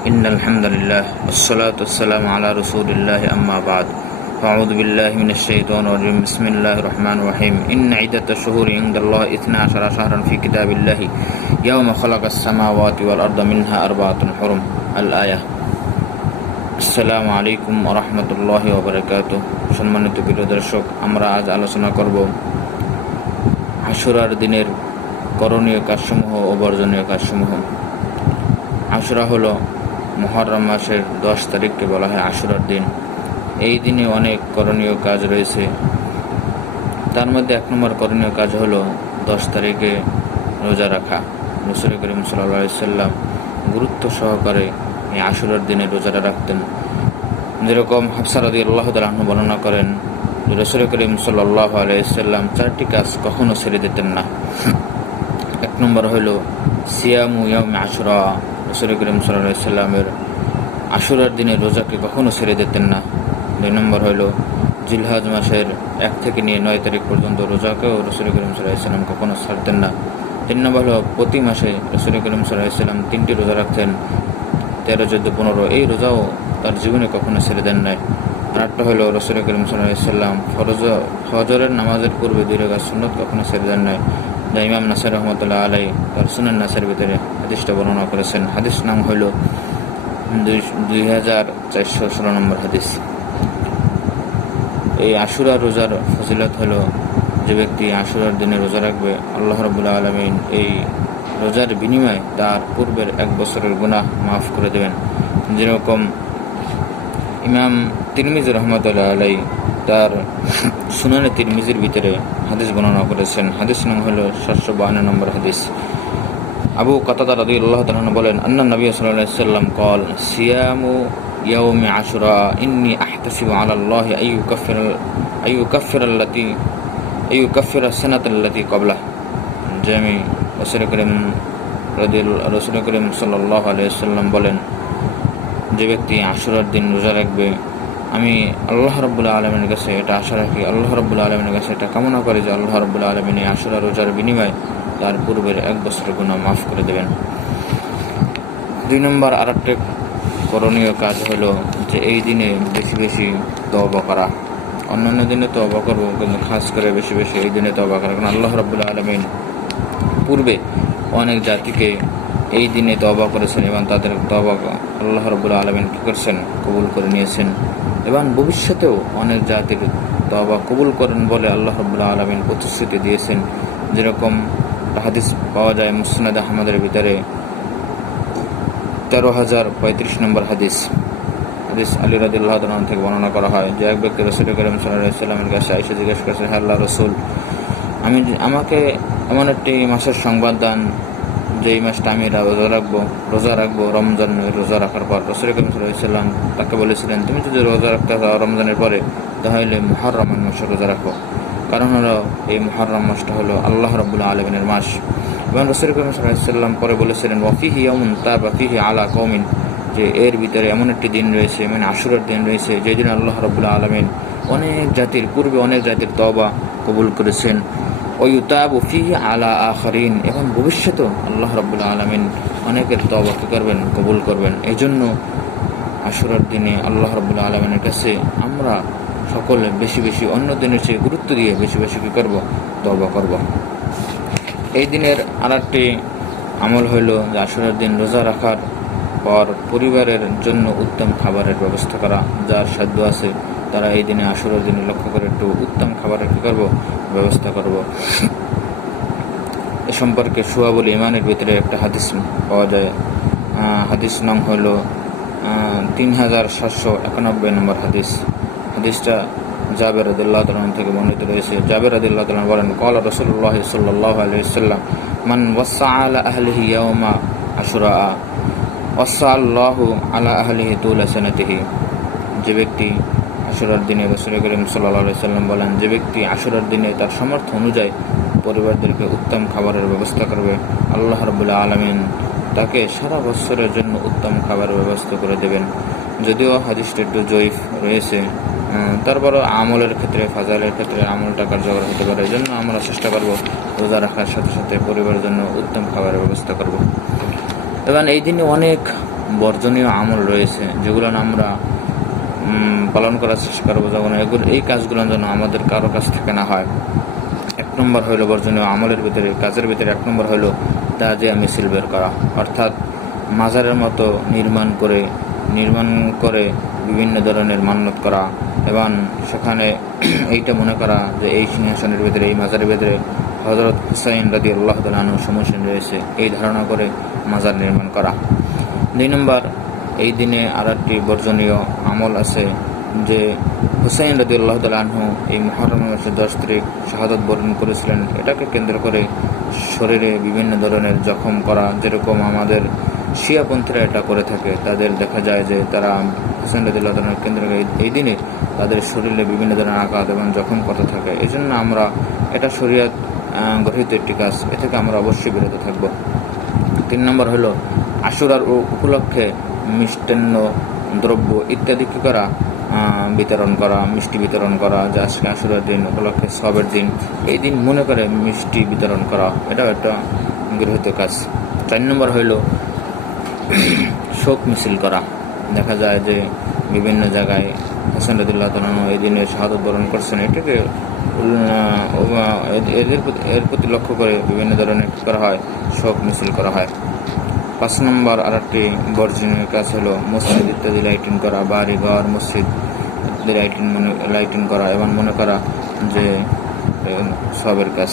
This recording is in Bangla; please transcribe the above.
إن الحمد لله والصلاة والسلام على رسول الله أما بعد فأعوذ بالله من الشيطان الرجيم بسم الله الرحمن الرحيم إن عدة الشهور عند الله 12 شهرا في كتاب الله يوم خلق السماوات والأرض منها 4 حرم الآية আসসালামু আলাইকুম ওয়া রাহমাতুল্লাহি ওয়া বারাকাতুহু। সম্মানিত প্রিয় দর্শক, আমরা আজ আলোচনা করব আশুরার দিনের করণীয় কাজসমূহ ও বর্জনীয় কাজসমূহ। আশুরা হলো মুহররম মাসের 10 তারিখকে বলা হয় আশুরার দিন। এই দিনে অনেক করণীয় কাজ রয়েছে। তার মধ্যে 1 নম্বর করণীয় কাজ হলো 10 তারিখে রোজা রাখা। রাসূল করিম সাল্লাল্লাহু আলাইহি সাল্লাম গুরুত্ব সহকারে এই আশুরার দিনে রোজাটা রাখতেন। যেরকম হাফসা রাদিয়াল্লাহু তাআলা আনহা বর্ণনা করেন যে রাসূল করিম সাল্লাল্লাহু আলাইহি সাল্লাম 4টি কাজ কখনো ছেড়ে দিতেন না। 1 নম্বর হলো সিয়ামু ইয়াউমি আশুরা। রাসূল করিম সাল্লাল্লাহু আলাইহি সাল্লামের আশুরার দিনে রোজাকে কখনো ছেড়ে দিতেন না। 2 নম্বর হলো জিলহজ মাসের 1 থেকে নিয়ে 9 তারিখ পর্যন্ত রোজাকেও রাসূল করিম সাল্লাল্লাহু আলাইহি সাল্লাম কখনো ছাড়তেন না। 3 নম্বর হলো প্রতি মাসে রাসূল করিম সাল্লাল্লাহু আলাইহি সাল্লাম 3টি রোজা রাখতেন, 13, 14, 15। এই রোজাও তার জীবনে কখনো ছেড়ে দেন নাই। আর একটা হলো রাসূল করিম সাল্লাল্লাহু আলাইহি সাল্লাম ফজরের নামাজের পূর্বে 2 রাকাত সুন্নত কখনো ছেড়ে দেন নাই। যা ইমাম নাসাই রাহমাতুল্লাহ আলাইহি তার সুনান নাসাইর ভিতরে হাদিসটা বর্ণনা করেছেন। হাদিস নাম হলো 2416 নম্বর হাদিস। এই আশুরা রোজার ফজিলত হলো, যে ব্যক্তি আশুরার দিনে রোজা রাখবে আল্লাহ রাব্বুল আলামিন এই রোজার বিনিময়ে তার পূর্বের 1 বছরের গুনাহ মাফ করে দেবেন। যেরকম ইমাম তিরমিজি রাহমাতুল্লাহ আলাইহি তার সুনানে তিরমিজির ভিতরে হাদিস বর্ণনা করেছেন। হাদিস নাম হলো 752 নম্বর হাদিস। আবু কাতাদা রাদিয়াল্লাহু তাআলা বলেন, আন্না নবী সাল্লাল্লাহু আলাইহি ওয়াসাল্লাম قال সিয়ামু ইয়াউমি আশুরা ইন্নী আহতাসিবু আলা আল্লাহি আইয়ুকাফিরা সানাতাল্লাতী ক্বাবলা। যে আমি রাসূল করিম সাল্লাল্লাহু আলাইহি ওয়াসাল্লাম বলেন, যে ব্যক্তি আশুরার দিন রোজা রাখবে আমি আল্লাহ রাব্বুল আলামিনের কাছে এটা আশা রাখি, আল্লাহ রাব্বুল আলামিনের কাছে এটা কামনা করি যে আল্লাহ রাব্বুল আলামিন এই আশুরা রোজার বিনিময়ে তার পূর্বের 1 বছরের গুনাহ মাফ করে দেবেন। 2 নম্বর আরেকটা করণীয় কাজ হলো যে এই দিনে বেশি বেশি তওবা করা। অন্যান্য দিনে তওবা করব, কিন্তু খাস করে বেশি বেশি এই দিনে তওবা করা। কারণ আল্লাহ রাব্বুল আলামিন পূর্বে অনেক জাতিকে এই দিনে তওবা করেছেন এবং তাদের তওবা আল্লাহ রাব্বুল আলামিন কি করেছেন, কবুল করে নিয়েছেন। এবং ভবিষ্যতেও অনেক জাতির তওবা কবুল করেন বলে আল্লাহ রাব্বুল আলামিন প্রতিশ্রুতি দিয়েছেন। যেরকম হাদিস পাওয়া যায় মুসনাদ আহমদের ভিতরে 13035 নম্বর হাদিস। হাদিস আলী রাদিয়াল্লাহু তাআলা থেকে বর্ণনা করা হয় যে এক ব্যক্তি রাসূল করিম সাল্লাল্লাহু আলাইহি ওয়াসাল্লামের কাছে এসে জিজ্ঞেস করেছেন, হে আল্লাহর রাসূল, আমাকে এমন একটি মাসের সংবাদ দান যে এই মাসটা আমি রোজা রাখবো রমজানের রোজা রাখার পর। রাসূল করিম সাল্লাল্লাহু আলাইহি ওয়াসাল্লাম তাকে বলেছিলেন, তুমি যদি রোজা রাখতে চাও রমজানের পরে তাহলে মুহররম মাসে রোজা রাখো। কারণ হলো এই মুহররম মাসটা হলো আল্লাহ রাব্বুল আলামিনের মাস। এবং রাসূল করিম সাল্লাল্লাহু আলাইহি ওয়াসাল্লাম পরে বলেছিলেন, ওয়া ফিহি ইয়াউমুন তাবা ফিহি আলা কওমিন, যে এর ভিতরে এমন একটি দিন রয়েছে, মানে আশুরার দিন রয়েছে, যে দিন আল্লাহ রাব্বুল আলামিন পূর্বে অনেক জাতির তওবা কবুল করেছেন। ওয়ুতাবু ফিহি আলা আখারিন, এবং ভবিষ্যতেও আল্লাহ রাব্বুল আলামিন অনেকের তওবা কি করবেন, কবুল করবেন। এজন্য আশুরার দিনে আল্লাহ রাব্বুল আলামিনের কাছে আমরা সকলে বেশি বেশি অন্য দিনের চেয়ে গুরুত্ব দিয়ে বেশি বেশি কি করব, তওবা করব। এই দিনের আরেকটি আমল হইল যে আশুরার দিন রোজা রাখার পর পরিবারের জন্য উত্তম খাবারের ব্যবস্থা করা। যার সাধ্য আছে তারা এই দিনে আশুরার দিনে লক্ষ্য করে একটু উত্তম খাবারের কি করব, ব্যবস্থা করব। এ সম্পর্কে শুআবুল ঈমানের ভিতরে একটা হাদিস পাওয়া যায়। হাদিস নাম হইল 3791 নম্বর হাদিস। হাদিসটা জাবের রাদিয়াল্লাহু তাআলা থেকে বর্ণিত রয়েছে। জাবের রাদিয়াল্লাহু তাআলা বলেন, ক্বালা রাসূলুল্লাহ সাল্লাল্লাহু আলাইহি ওয়াসাল্লাম, মান ওয়াসা আলা আহলিহি ইয়াওমা আশুরা ওয়াসা আল্লাহু আলা আহলিহি তুলা সানাতিহি। যে ব্যক্তি আশুরার দিনে, রাসূল করিম সাল্লাল্লাহু আলাইহি ওয়াসাল্লাম বলেন, যে ব্যক্তি আশুরার দিনে তার সামর্থ্য অনুযায়ী পরিবারদেরকে উত্তম খাবারের ব্যবস্থা করবে আল্লাহ রাব্বুল আলামিন তাকে সারা বছরের জন্য উত্তম খাবারের ব্যবস্থা করে দেবেন। যদিও হাদিসটা একটু জয়ীফ রয়েছে, তারপরও আমলের ক্ষেত্রে, ফাজাইলের ক্ষেত্রে আমলটা কার্যকর হতে পারে। এই জন্য আমরা চেষ্টা করব রোজা রাখার সাথে সাথে পরিবারের জন্য উত্তম খাবারের ব্যবস্থা করব। এবং এই দিনে অনেক বর্জনীয় আমল রয়েছে, যেগুলো আমরা পালন করার চেষ্টা করবো, যেমন এই কাজগুলো যেন আমাদের কারো কাছ থেকে না হয়। 1 নম্বর হইল বর্জনীয় আমলের ভিতরে, কাজের ভিতরে 1 নম্বর হইল তাজিয়া মিছিল বের করা, অর্থাৎ মাজারের মতো নির্মাণ করে বিভিন্ন ধরনের মান্যত করা, এবং সেখানে এইটা মনে করা যে এই সিংহাসনের ভিতরে, এই মাজারের ভিতরে হযরত হুসাইন রাদিয়াল্লাহু তাআলা আনহু সমসীন রয়েছে, এই ধারণা করে মাজার নির্মাণ করা। 2 নম্বর, এই দিনে আরেকটি বর্জনীয় আমল আছে যে হুসাইন রাদিয়াল্লাহু তাআলা আনহু এই মুহররম মাসের 10 তারিখ শাহাদাত বরণ করেছিলেন। এটাকে কেন্দ্র করে শরীরে বিভিন্ন ধরনের জখম করা, যেরকম আমাদের শিয়াপন্থীরা এটা করে থাকে। তাদের দেখা যায় যে তারা হুসাইন রাদিয়াল্লাহু তাআলা কেন্দ্র করে এই দিনে তাদের শরীরে বিভিন্ন ধরনের আঘাত এবং জখম করতে থাকে। এই জন্য আমরা এটা শরীয়ত গঠিত একটি কাজ, এ থেকে আমরা অবশ্যই বিরত থাকব। 3 নম্বর হলো আশুরার উপলক্ষে মিষ্টান্ন দ্রব্য ইত্যাদি কি করা, বিতরণ করা, মিষ্টি বিতরণ করা, যে আজকে আশুরার দিন উপলক্ষে সবের দিন, এই দিন মনে করে মিষ্টি বিতরণ করা, এটাও একটা গৃহীত কাজ। 4 নম্বর হইল শোক মিছিল করা। দেখা যায় যে বিভিন্ন জায়গায় হুসাইন রাদিয়াল্লাহু তাআলা এই দিনে শাহাদাত বরণ করছেন, এটাকে এর প্রতি লক্ষ্য করে বিভিন্ন ধরনের কী করা হয়, শোক মিছিল করা হয়। 5 নম্বর আরেকটি বর্জনীয় কাজ হলো মসজিদ ইত্যাদি লাইটিং করা, বাড়ি ঘর মসজিদ লাইটিং করা এবং মনে করা যে সবের কাজ।